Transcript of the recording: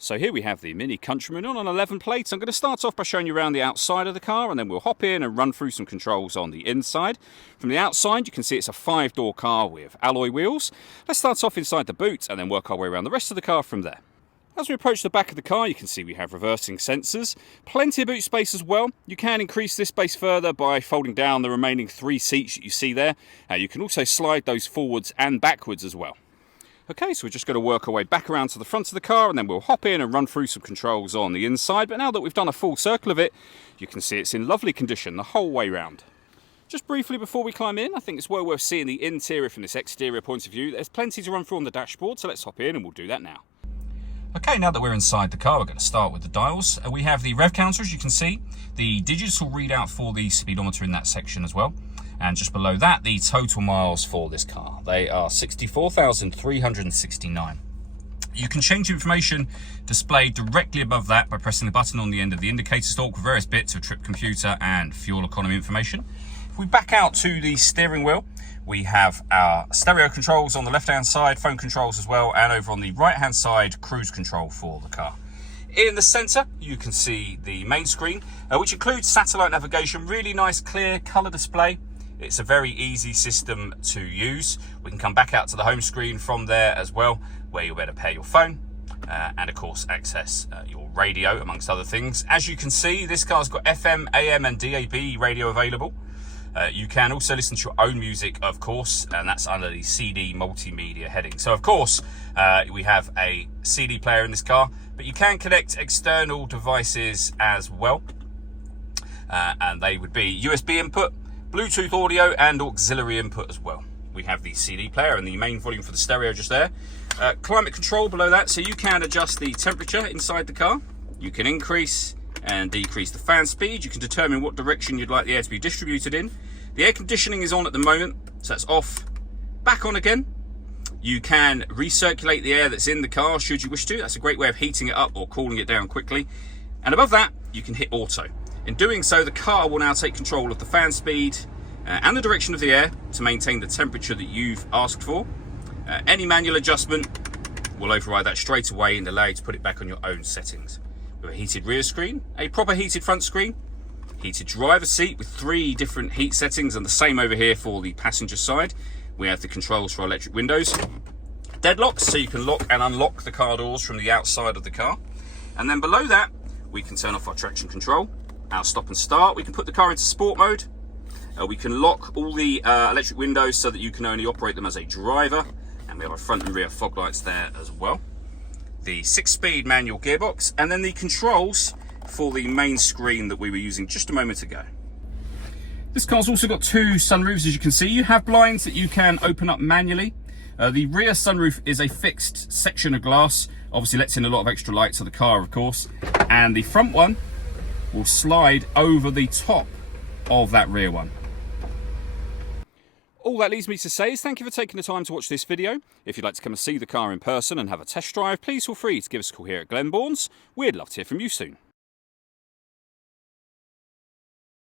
So here we have the Mini Countryman on an 11 plate. I'm going to start off by showing you around the outside of the car, and then we'll hop in and run through some controls on the inside. From the outside you can see it's a 5-door car with alloy wheels. Let's start off inside the boot and then work our way around the rest of the car from there. As we approach the back of the car, you can see we have reversing sensors. Plenty of boot space as well. You can increase this space further by folding down the remaining 3 seats that you see there. You can also slide those forwards and backwards as well. Okay, so we're just going to work our way back around to the front of the car, and then we'll hop in and run through some controls on the inside. But now that we've done a full circle of it, you can see it's in lovely condition the whole way round. Just briefly before we climb in, I think it's well worth seeing the interior from this exterior point of view. There's plenty to run through on the dashboard, so let's hop in and we'll do that now. Okay, now that we're inside the car, we're going to start with the dials. We have the rev counter, as you can see, the digital readout for the speedometer in that section as well. And just below that, the total miles for this car. They are 64,369. You can change the information displayed directly above that by pressing the button on the end of the indicator stalk with various bits of trip computer and fuel economy information. If we back out to the steering wheel, we have our stereo controls on the left-hand side, phone controls as well, and over on the right-hand side, cruise control for the car. In the centre, you can see the main screen, which includes satellite navigation, really nice clear colour display. It's a very easy system to use. We can come back out to the home screen from there as well, where you'll be able to pair your phone and of course access your radio, amongst other things. As you can see, this car's got FM, AM and DAB radio available. You can also listen to your own music, of course, and that's under the CD multimedia heading. So of course, we have a CD player in this car, but you can connect external devices as well. And they would be USB input, Bluetooth audio and auxiliary input as well. We have the CD player and the main volume for the stereo just there. Climate control below that, so you can adjust the temperature inside the car. You can increase and decrease the fan speed. You can determine what direction you'd like the air to be distributed in. The air conditioning is on at the moment, so that's off, back on again. You can recirculate the air that's in the car should you wish to. That's a great way of heating it up or cooling it down quickly. And above that, you can hit auto. In doing so, the car will now take control of the fan speed and the direction of the air to maintain the temperature that you've asked for. Any manual adjustment will override that straight away and allow you to put it back on your own settings. With a heated rear screen, a proper heated front screen, heated driver's seat with 3 different heat settings, and the same over here for the passenger side. We have the controls for electric windows, deadlocks, so you can lock and unlock the car doors from the outside of the car. And then below that, we can turn off our traction control. Our stop and start, we can put the car into sport mode. We can lock all the electric windows so that you can only operate them as a driver. And we have our front and rear fog lights there as well. The 6-speed manual gearbox, and then the controls for the main screen that we were using just a moment ago. This car's also got 2 sunroofs, as you can see. You have blinds that you can open up manually. The rear sunroof is a fixed section of glass. Obviously lets in a lot of extra light to the car, of course. And the front one will slide over the top of that rear one. All that leaves me to say is thank you for taking the time to watch this video. If you'd like to come and see the car in person and have a test drive, please feel free to give us a call here at Glenbourne's. We'd love to hear from you soon.